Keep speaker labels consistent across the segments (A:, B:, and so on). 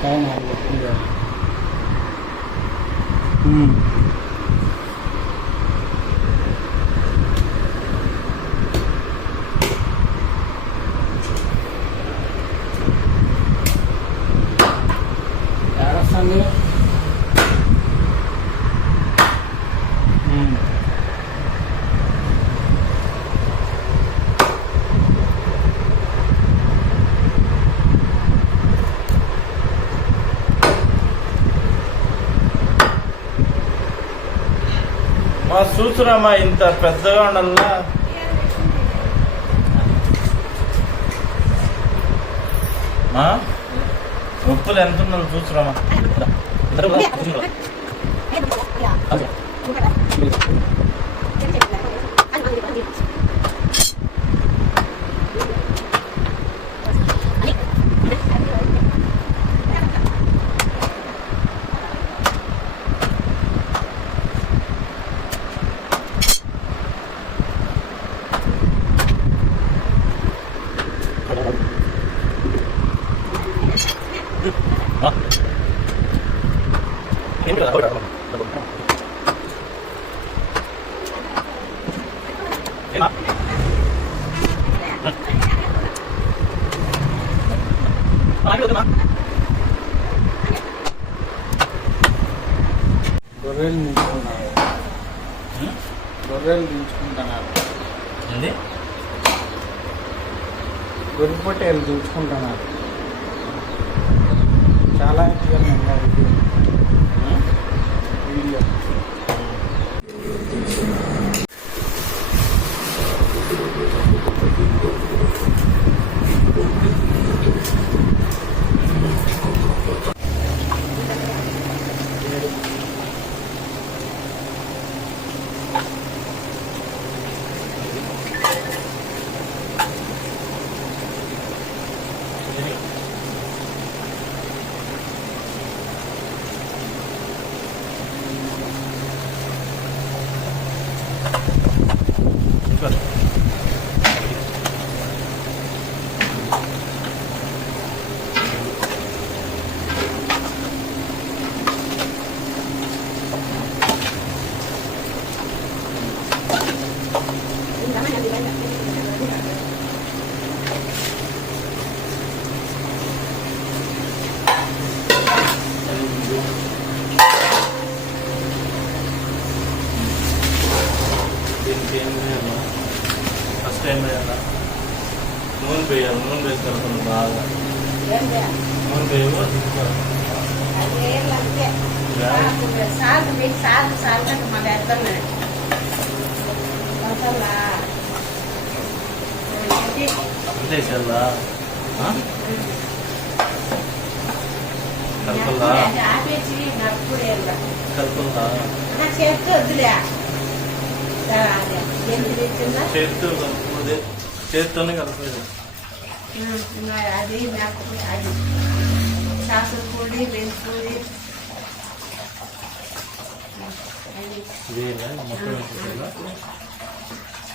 A: Tahun 嗯
B: మా చూసురామా ఇంత పెద్దగా ఉండాలా మా ఉప్పులు ఎంత ఉండాలి చూసురామా
A: గొర్రెలు దించుకున్నారు గొర్రెలు దించుకుంటున్నారు
B: ఏంది
A: గొర్రె పొట్టేలు దించుకుంటున్నారు చాలా క్లియర్ ఉన్నారు వీడియో
B: చేయాలా కలుపులా
C: ఆపేసి నడుపుడే
B: కలుపులా
C: చేస్తే వద్దులే. ఎంత తెచ్చిందా
B: చేతితో కలుపుతుంది చేతితోనే కలుపుతుంది
C: అది నాకు అది సాసు పొడి మెంతి పొడి.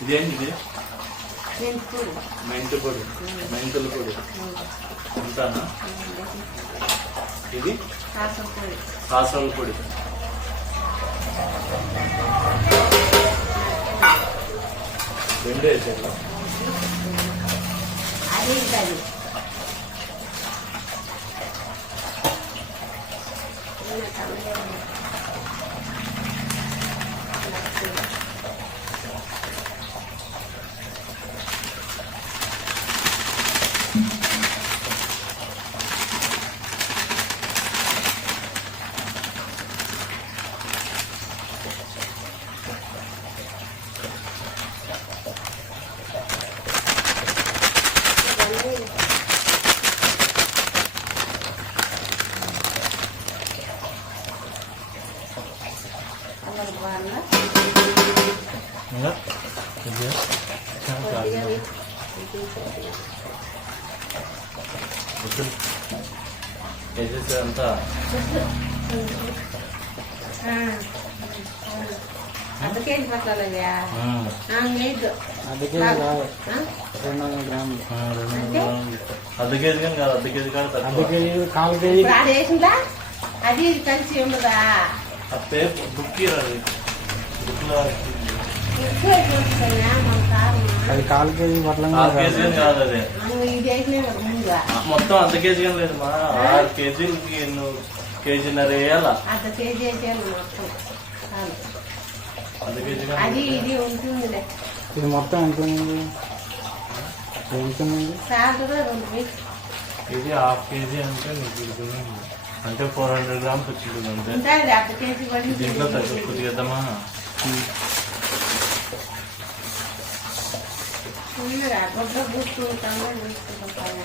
B: ఇదేంటి
C: మెంతి పొడి
B: మెంతుల పొడి. ఉంటానా? ఇది?
C: సాసు పొడి.
B: కాసాల పొడి రెండు వేసేలా
C: అది అది అలా బాగా
B: ఇంకా ఇది
C: కొద్దిగా
B: వేసేసి అంతా
C: అందుకేంటి పట్టాలయ్యా
B: ఆ,
C: లేదు
A: అర్ధ కేజీ కాదు
C: ఆ?
A: రెండు వందల గ్రాములు
B: ఆ, రెండు వందల గ్రాములు. అర్ధ కేజీ కానీ కాదు అర్ధ కేజీ కానీ
A: అర్ధ కేజీ కాలు కేజీ.
C: అది వేసిందా? అది ఇది కలిసి ఉండదా?
B: పేపర్ బుక్కి రాదు బుక్లో
A: అది కాలు కేజీ పట్ల
B: కాదు. అది. మొత్తం అర్ధ కేజీ కానీ లేదు మా ఆరు కేజీలకి నువ్వు కేజీన్నర వేయాలా?
C: అర్ధ కేజీ వేసాను మొత్తం.
B: అర్ధ కేజీ
C: అది ఇది ఉంటుందిలే.
A: ఇది మొత్తం ఎంత ఉంది
B: ఇది హాఫ్ కేజీ అంటే నీకు ఇది అంటే ఫోర్ హండ్రెడ్ గ్రామ్స్ వచ్చింది అంతే. దీంట్లో తగ్గు కొద్దిగా ఇద్దామా
C: ఉన్నదా గొప్ప కూర్చుంటాము కూర్చుంటాము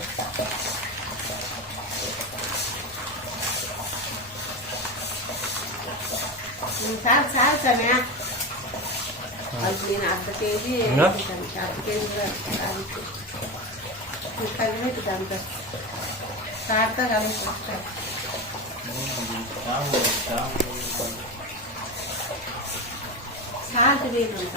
C: సార్ సార్ సమయ అది నేను అర్ధ కేజీ
B: ఇంకా?
C: వేసుకుంటాను. అర్ధ కేజీ కూడా కాదు. నువ్వు కలిపెట్టు అంత సార్తో కలిసి వస్తాయి సాల్ట్ వేయమంట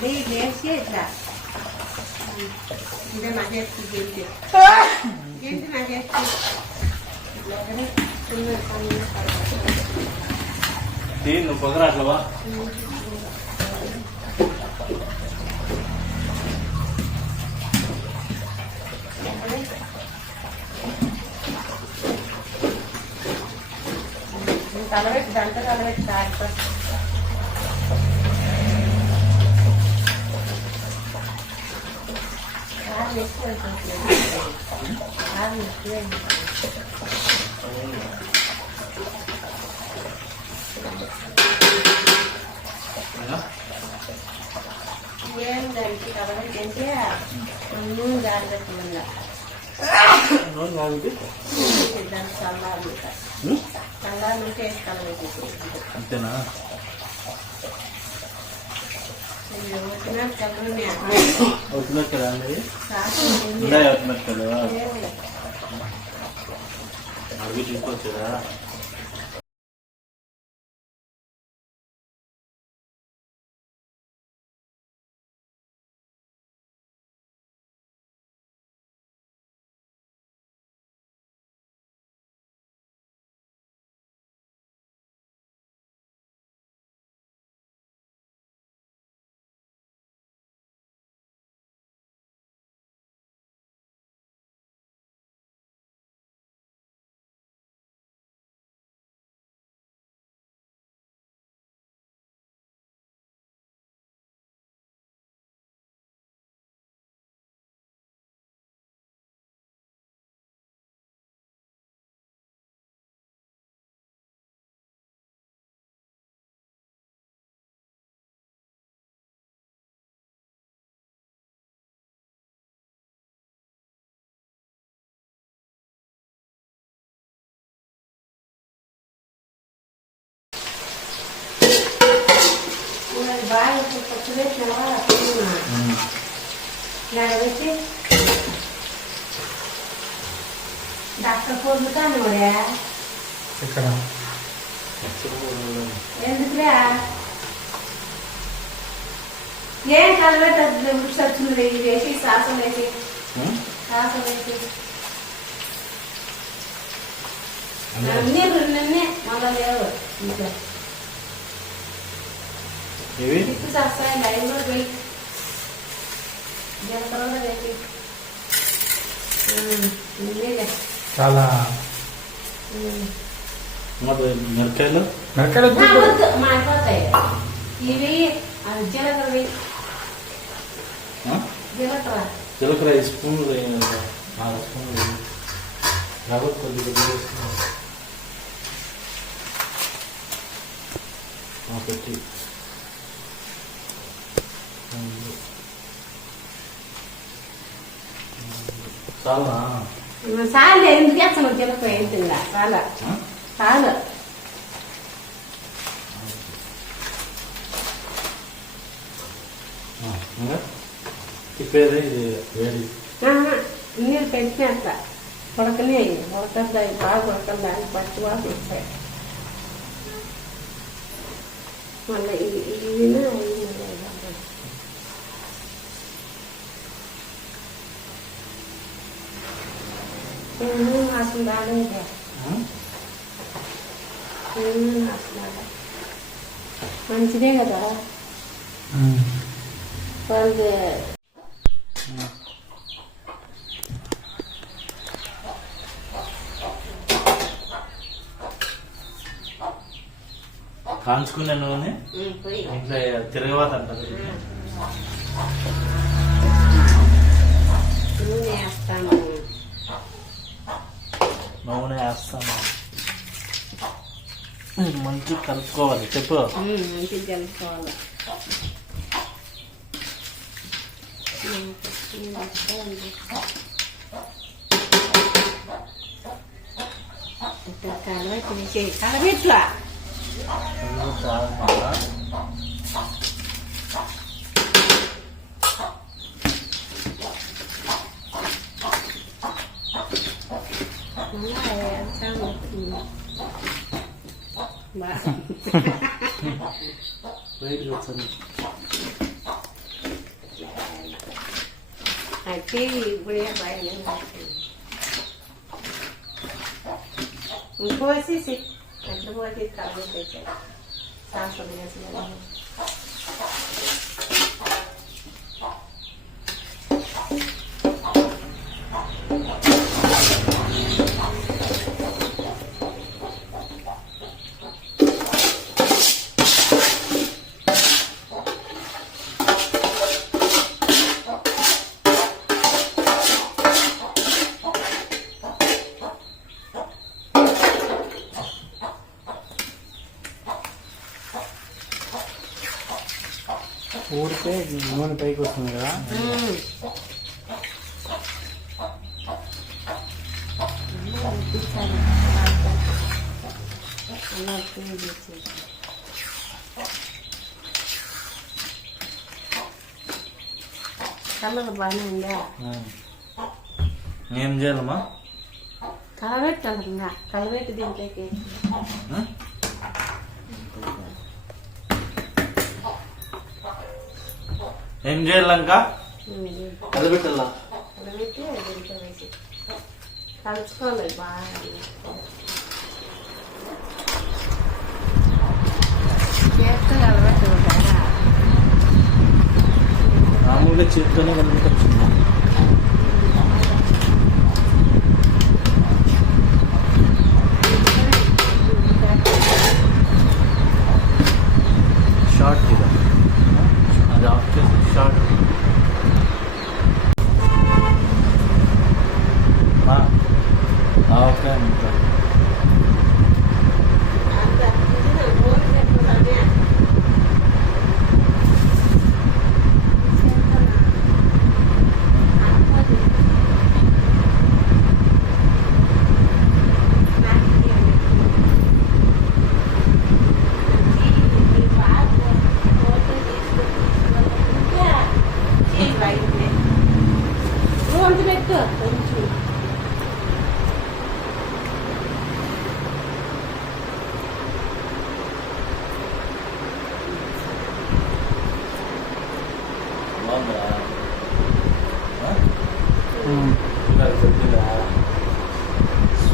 C: నెయ్యి వేసి ఇట్లా ఇదే నా చేతి గెంటి గెంటి నా చేతి
B: నువ్వు పొగరాట్లవా?
C: కలబెట్టి దంట కలబెట్టి తాగుతా కారం ఎక్కువ అయిపోతుంది. కారం ఎక్కువ ఏం దానికి కలబెట్టి అంటే నూనె జాగ్రత్త ఉందా దానికి చల్లారి చల్లారి ఉంటే
B: అంతేనా అవుతున్నట్టు అండి ఉన్నాయి అవి తీసుకొచ్చారా
C: బాగా పచ్చి పెట్టినావా పెట్టి డాక్టర్ పొందుతాను కూడా
A: ఇక్కడ
C: ఎందుకురా ఏం కలబెట్టదు వచ్చింది ఇది వేసి సాసం వేసి సాసం వేసి అన్నీ మళ్ళా లేవు ఇంకా
B: ఇవి
C: తిప్పి చేస్తాయి లైన్ కూడా పోయి జీలకర్ర కూడా వేసి నిన్నే
A: చాలా.
B: మిరకాయలు
A: మిరకాయలు
C: మాడిపోతాయి. ఇవి జీలకర్ర? జీలకర్ర.
B: జీలకర్ర ఐదు స్పూన్లు. నాలుగు స్పూన్లు రవ్వ కొద్దిగా పెట్టి. చాలా.
C: చాలు ఎందుకు చేస్తాను చిన్నపోయి ఏంటిగా చాలా. చాలు.
B: తిప్పేది ఇది వేడి.
C: నీళ్ళు పెట్టినట్ట ఉడకనే ఉడకద్దా బాగా ఉడకద్దా అని పచ్చి వస్తాయి మళ్ళీ ఇది ఇది వాసన రాలేదే. మంచిదే కదా. వాళ్ళు
B: కాంచుకునే నూనె ఇంట్లో తిరగవాత అంటారు
C: నూనె వేస్తాను.
B: నూనె వేస్తాను. మంచి కలుపుకోవాలి చెప్పు.
C: మంచిగా కలుపుకోవాలి. Aqui, mulher
B: vai, né? Não foi
C: assim, sim. não aqui, tá, vou ter que... Tá, sobre essa.
A: ఊరితే నూనె పైకి వస్తుంది కదా.
C: కలర్ బాగానే ఉందా?
B: ఏం చేయాలమ్మా?
C: కలబెట్టాలి కలబెట్టి దీంట్లోకి
B: ఏం చేయాలంక కలబెట్టాలా
C: కలబెట్టి దీంట్లో వేసి. కలుపుకోవాలి బాగా. చేత్తో కలబెట్టకుండా
B: మామూలుగా చేతితోనే కలుపుకొచ్చింది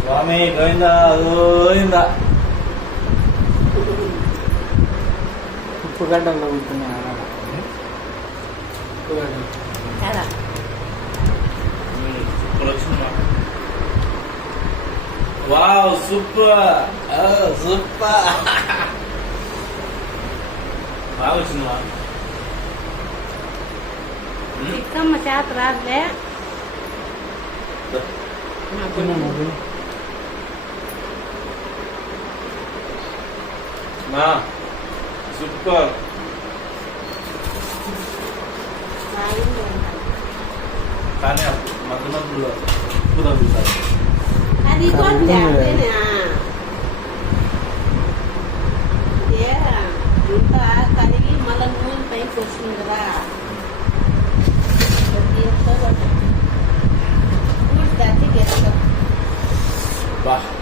B: స్వామి గోవిందా గోవిందా
A: ఉప్పు గడ్డలు తగులుతున్నాయి అలా. ఉప్పు గడ్డలు
C: కదా
B: సూపర్ వచ్చిందా వావ్ సూపర్. సూపర్. బాగా వచ్చిందా
C: చిక్కమ్మ చేత రాదులే
B: దా.
A: తిన్నాను అది
B: నా సూపర్
C: బాగుంది అన్నమాట.
B: కానీ మధ్య మధ్యలో ఉప్పు తగ్గుతారు
C: అది కొంచెం అంతేనా? ఇదే ఇంత కడిగి మళ్ళీ నూనె పైకి వస్తుంది కదా దీంతో పూడి తట్టి గెలుస్తాం
B: బా
C: పక్కనే తిన్నాను